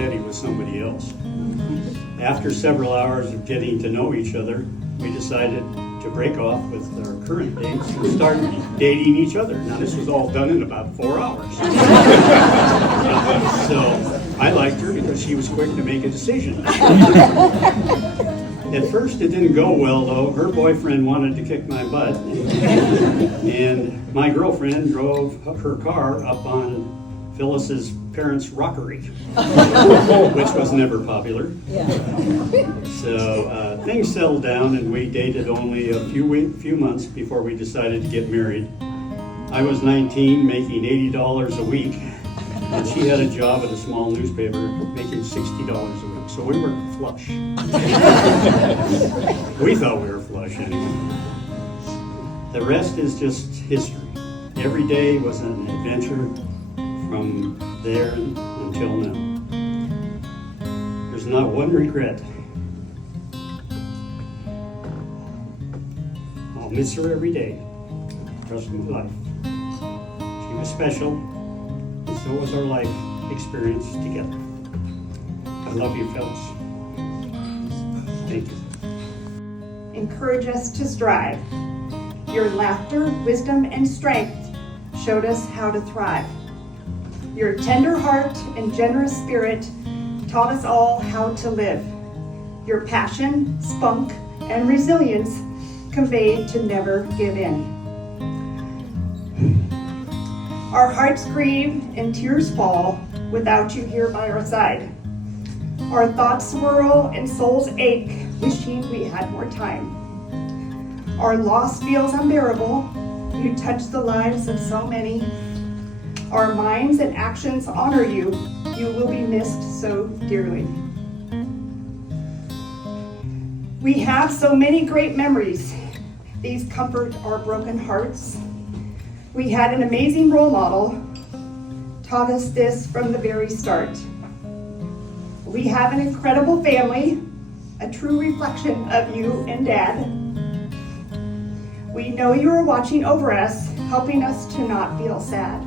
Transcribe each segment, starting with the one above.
said he was somebody else. After several hours of getting to know each other, we decided to break off with our current dates and start dating each other. Now, this was all done in about 4 hours. So I liked her because she was quick to make a decision. At first, it didn't go well, though. Her boyfriend wanted to kick my butt, and my girlfriend drove her car up on Phyllis's parents' rockery, which was never popular. So things settled down, and we dated only a few months before we decided to get married. I was 19, making $80 a week, and she had a job at a small newspaper making $60 a week. So we were flush. We thought we were flush anyway. The rest is just history. Every day was an adventure from there until now. There's not one regret. I'll miss her every day. Trust my life. She was special, and so was our life experience together. I love you, Phyllis. Thank you. Encourage us to strive. Your laughter, wisdom, and strength showed us how to thrive. Your tender heart and generous spirit taught us all how to live. Your passion, spunk, and resilience conveyed to never give in. Our hearts grieve and tears fall without you here by our side. Our thoughts swirl and souls ache, wishing we had more time. Our loss feels unbearable. You touch the lives of so many. Our minds and actions honor you. You will be missed so dearly. We have so many great memories. These comfort our broken hearts. We had an amazing role model, taught us this from the very start. We have an incredible family, a true reflection of you and Dad. We know you are watching over us, helping us to not feel sad.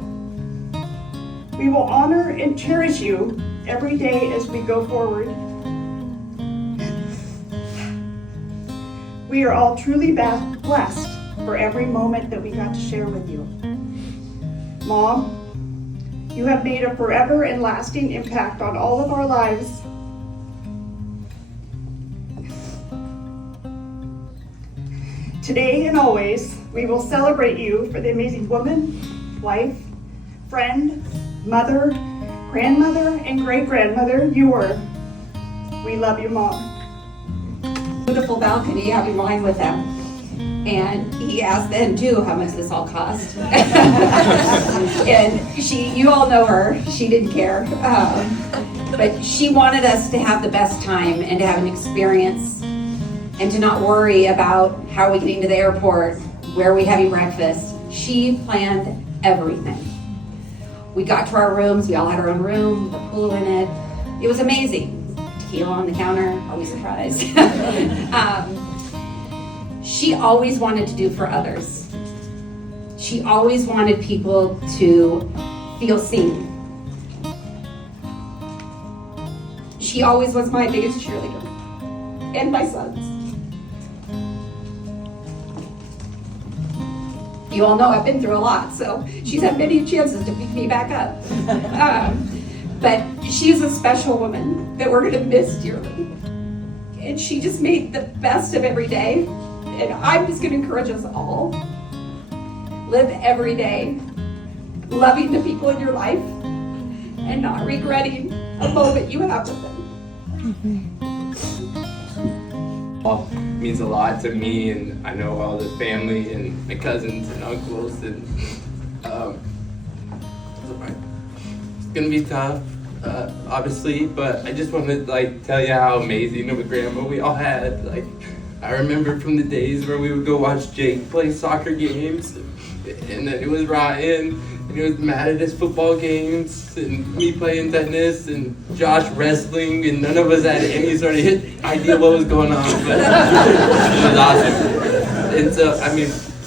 We will honor and cherish you every day as we go forward. We are all truly blessed for every moment that we got to share with you. Mom, you have made a forever and lasting impact on all of our lives. Today and always, we will celebrate you for the amazing woman, wife, friend, mother, grandmother, and great-grandmother you were. We love you, Mom. Beautiful balcony having wine with them. And he asked then too how much this all cost. And you all know her, she didn't care. But she wanted us to have the best time and to have an experience and to not worry about how are we getting to the airport, where are we having breakfast. She planned everything. We got to our rooms, we all had our own room, the pool in it. It was amazing. Tequila on the counter, always surprised. She always wanted to do for others. She always wanted people to feel seen. She always was my biggest cheerleader, and my son's. You all know I've been through a lot, so she's had many chances to pick me back up. But she's a special woman that we're gonna miss dearly. And she just made the best of every day. And I'm just gonna encourage us all. Live every day, loving the people in your life and not regretting a moment you have with them. Well, it means a lot to me, and I know all the family and my cousins and uncles, and it's gonna be tough, obviously, but I just want to tell you how amazing of a grandma we all had. I remember from the days where we would go watch Jake play soccer games, and then it was Ryan, and it was Matt at his football games, and me playing tennis, and Josh wrestling, and none of us had any sort of idea what was going on, but it was awesome. And so,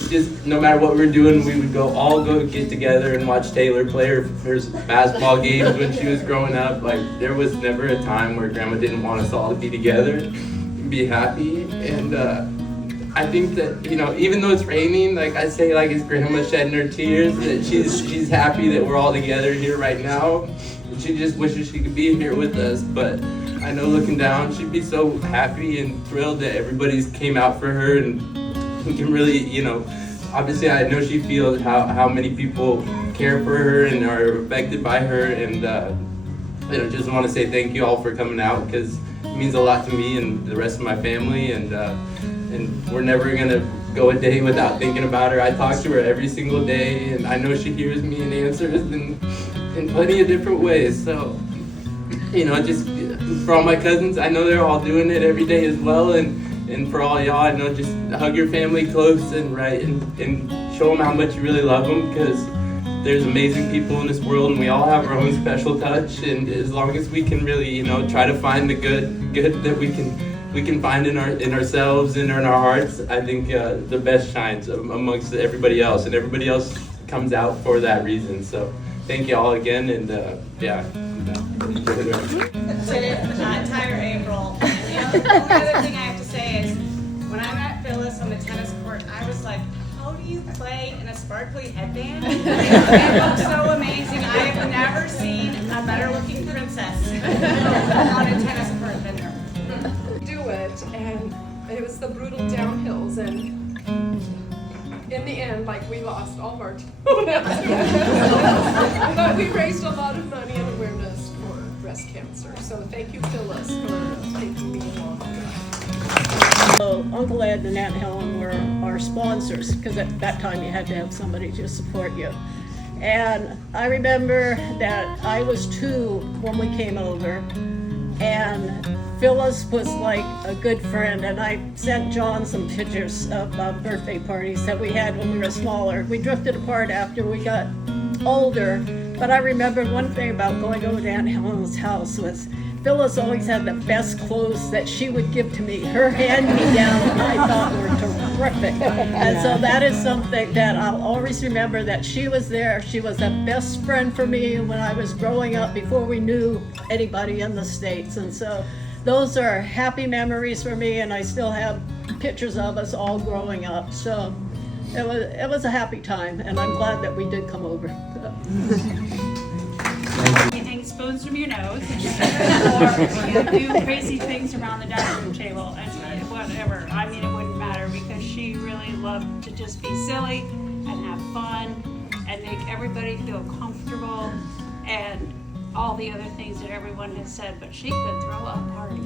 just no matter what we were doing, we would all go get together and watch Taylor play her basketball games when she was growing up. Like, there was never a time where Grandma didn't want us all to be together and be happy. And I think that, you know, even though it's raining, like I say, like, it's Grandma shedding her tears, that she's happy that we're all together here right now. She just wishes she could be here with us, but I know looking down, she'd be so happy and thrilled that everybody's came out for her, and we can really, you know, obviously I know she feels how many people care for her and are affected by her, and you know, just want to say thank you all for coming out, because it means a lot to me and the rest of my family, and we're never gonna go a day without thinking about her. I talk to her every single day, and I know she hears me and answers in plenty of different ways. So, you know, just for all my cousins, I know they're all doing it every day as well, and for all y'all, I know, just hug your family close and show them how much you really love them, because there's amazing people in this world, and we all have our own special touch, and as long as we can really, you know, try to find the good that we can find in ourselves and in our hearts, I think the best shines amongst everybody else, and everybody else comes out for that reason. So thank you all again, and yeah. Ty or April. The only other thing I have to say is, when I met Phyllis on the tennis court, I was like, how do you play in a sparkly headband? It looks so amazing. I have never seen a better looking princess on a tennis court than her. Do it, and it was the brutal downhills, and in the end, like, we lost all of our but we raised a lot of money and awareness for breast cancer. So thank you, Phyllis, for taking me along. So Uncle Ed and Aunt Helen were our sponsors, because at that time you had to have somebody to support you. And I remember that I was 2 when we came over, and Phyllis was like a good friend, and I sent John some pictures of birthday parties that we had when we were smaller. We drifted apart after we got older, but I remember one thing about going over to Aunt Helen's house was Phyllis always had the best clothes that she would give to me. Her hand-me-down I thought were terrific. And so that is something that I'll always remember, that she was there. She was a best friend for me when I was growing up, before we knew anybody in the States. And so those are happy memories for me, and I still have pictures of us all growing up. So it was a happy time, and I'm glad that we did come over. Anything spoons from your nose, or do crazy things around the dining room table, and whatever. I mean, it wouldn't matter, because she really loved to just be silly and have fun and make everybody feel comfortable, and all the other things that everyone has said, but she could throw a party.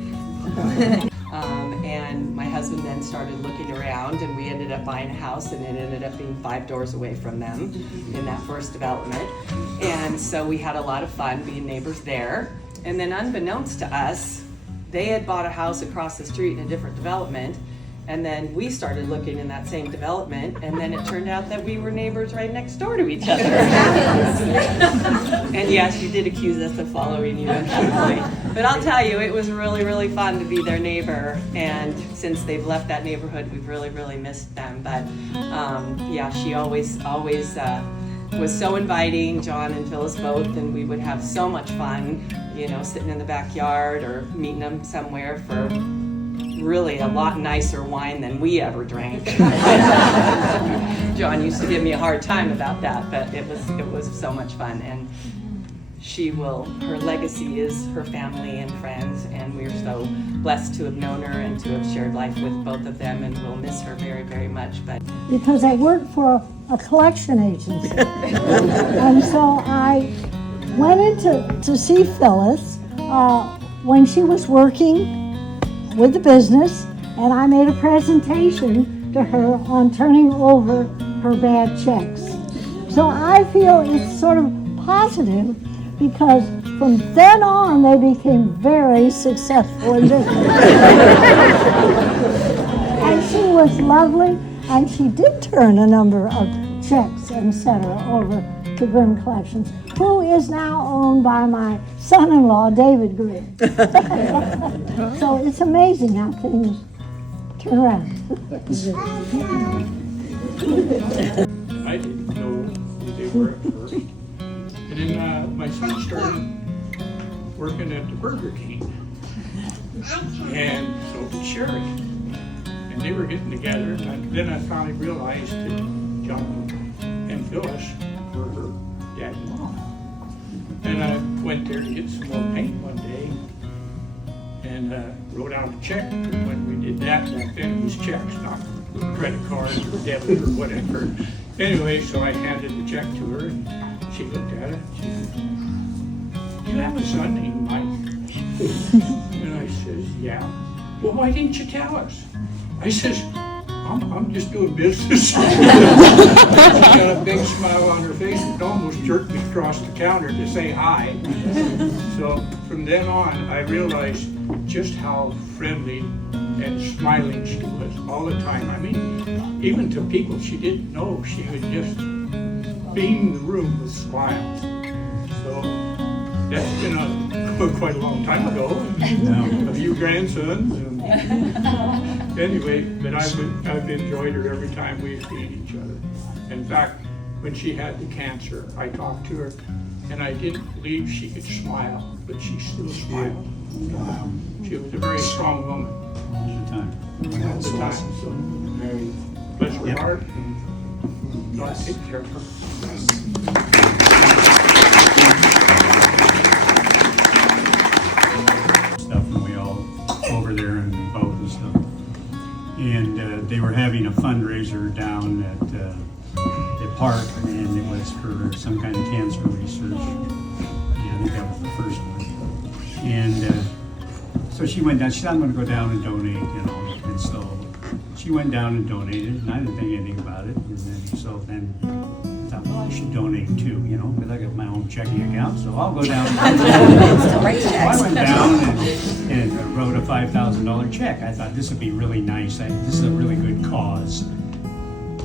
And my husband then started looking around, and we ended up buying a house, and it ended up being 5 doors away from them in that first development. And so we had a lot of fun being neighbors there. And then unbeknownst to us, they had bought a house across the street in a different development. And then we started looking in that same development, and then it turned out that we were neighbors right next door to each other. And yes, you did accuse us of following you eventually. But I'll tell you, it was really, really fun to be their neighbor. And since they've left that neighborhood, we've really, really missed them. But yeah, she always was so inviting, John and Phyllis both, and we would have so much fun, you know, sitting in the backyard or meeting them somewhere for really a lot nicer wine than we ever drank. John used to give me a hard time about that, but it was so much fun. And her legacy is her family and friends, and we're so blessed to have known her and to have shared life with both of them, and we'll miss her very, very much. But because I work for a collection agency, and so I went in to see Phyllis when she was working with the business, and I made a presentation to her on turning over her bad checks. So I feel it's sort of positive, because from then on they became very successful in business. And she was lovely, and she did turn a number of checks, etc., over to Grimm Collections, who is now owned by my son-in-law, David Grimm. So it's amazing how things turn around. I didn't know who they were at first. And then my son started working at the Burger King. And so did Sherry. And they were getting together. And then I finally realized that John and Phyllis were her dad and mom. And I went there to get some more paint one day and wrote out a check. When we did that, back then it was checks, not credit cards or debit or whatever. Anyway, so I handed the check to her and she looked at it. She said, "You have a son named Mike?" And I says, "Yeah." "Well, why didn't you tell us?" I says, I'm just doing business." She got a big smile on her face and almost jerked me across the counter to say hi. So from then on, I realized just how friendly and smiling she was all the time. I mean, even to people she didn't know, she would just beam the room with smiles. So that's been quite a long time ago. A few grandsons. Anyway, but I've enjoyed her every time we've seen each other. In fact, when she had the cancer, I talked to her, and I didn't believe she could smile, but she still smiled. She was a very strong woman. All the time. All the time. So, very bless her heart, and God take care of her. Stuff, and we all over there in the boat and stuff. And they were having a fundraiser down at the park, and it was for some kind of cancer research. Yeah, I think that was the first one. And so she went down. She said, "I'm going to go down and donate," you know. And so she went down and donated, and I didn't think anything about it. And then I thought, well, I should donate too, you know, because I got my own checking account, so I'll go down. So I went down and wrote a $5,000 check. I thought this would be really nice. This is a really good cause.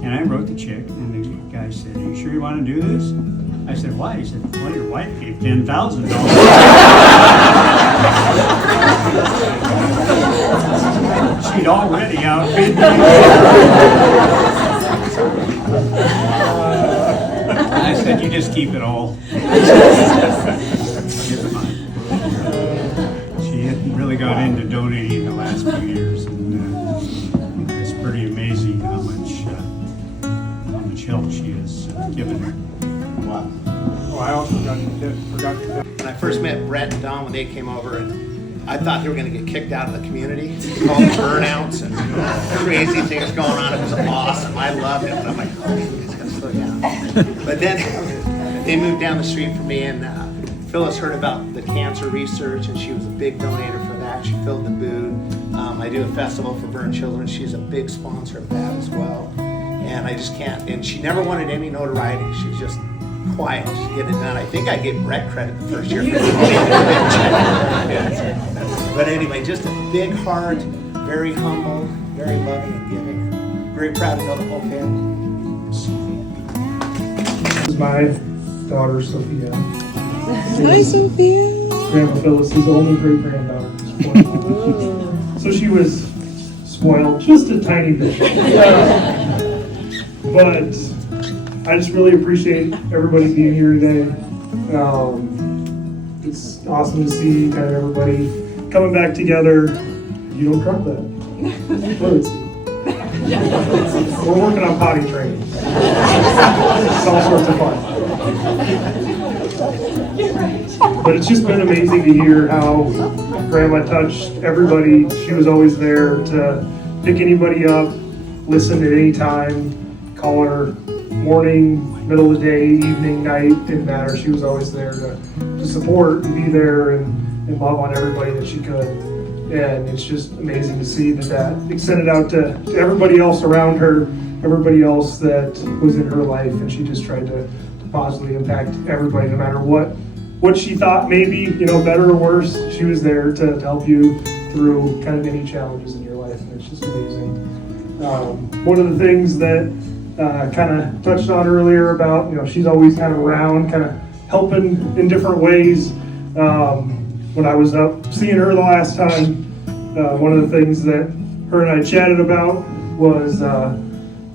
And I wrote the check, and the guy said, "Are you sure you want to do this?" I said, "Why?" He said, "Well, your wife gave $10,000. She'd already outbid me." I said, "You just keep it all." She hadn't really got into donating the last few years, and it's pretty amazing how much help she has given her. Wow. Oh, I also forgot to When I first met Brett and Don when they came over, and I thought they were going to get kicked out of the community. All the burnouts and crazy things going on. It was awesome. I loved it. But I'm like, oh, it's going to slow down. But then they moved down the street from me, and Phyllis heard about the cancer research, and she was a big donator for that. She filled the booth. I do a festival for burn children. She's a big sponsor of that as well. And I just can't. And she never wanted any notoriety. She was just quiet. She's getting it done. I think I gave Brett credit the first year. But anyway, just a big heart, very humble, very loving and giving. Very proud to know the whole family. This is my daughter, Sophia. Hi, Sophia. Grandma Phyllis is the only great granddaughter. So she was spoiled just a tiny bit. But I just really appreciate everybody being here today. It's awesome to see kind of everybody coming back together. You don't drop that. Fluency. We're working on potty training. It's all sorts of fun. But it's just been amazing to hear how Grandma touched everybody. She was always there to pick anybody up, listen at any time, call her morning, middle of the day, evening, night, didn't matter. She was always there to support and be there and love on everybody that she could. And it's just amazing to see that extended out to everybody else around her, everybody else that was in her life, and she just tried to positively impact everybody, no matter what she thought maybe, better or worse. She was there to help you through kind of any challenges in your life, and it's just amazing. One of the things that kind of touched on earlier about, she's always kind of around, kind of helping in different ways. When I was up seeing her the last time, one of the things that her and I chatted about was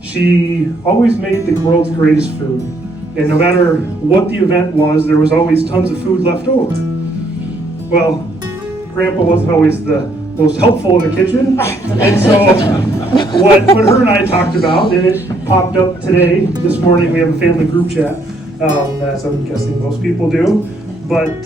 She always made the world's greatest food. And no matter what the event was, there was always tons of food left over. Well, Grandpa wasn't always the most helpful in the kitchen. And so what her and I talked about, and it popped up today, this morning, we have a family group chat, as I'm guessing most people do. But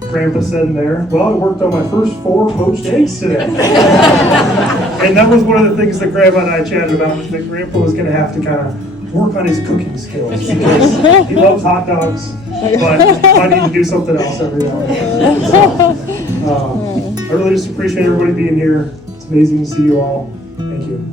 Grandpa said in there, well, I worked on my first 4 poached eggs today. And that was one of the things that Grandma and I chatted about, was that Grandpa was going to have to kind of work on his cooking skills, because he loves hot dogs, but I need to do something else every now and then. So, I really just appreciate everybody being here. It's amazing to see you all. Thank you.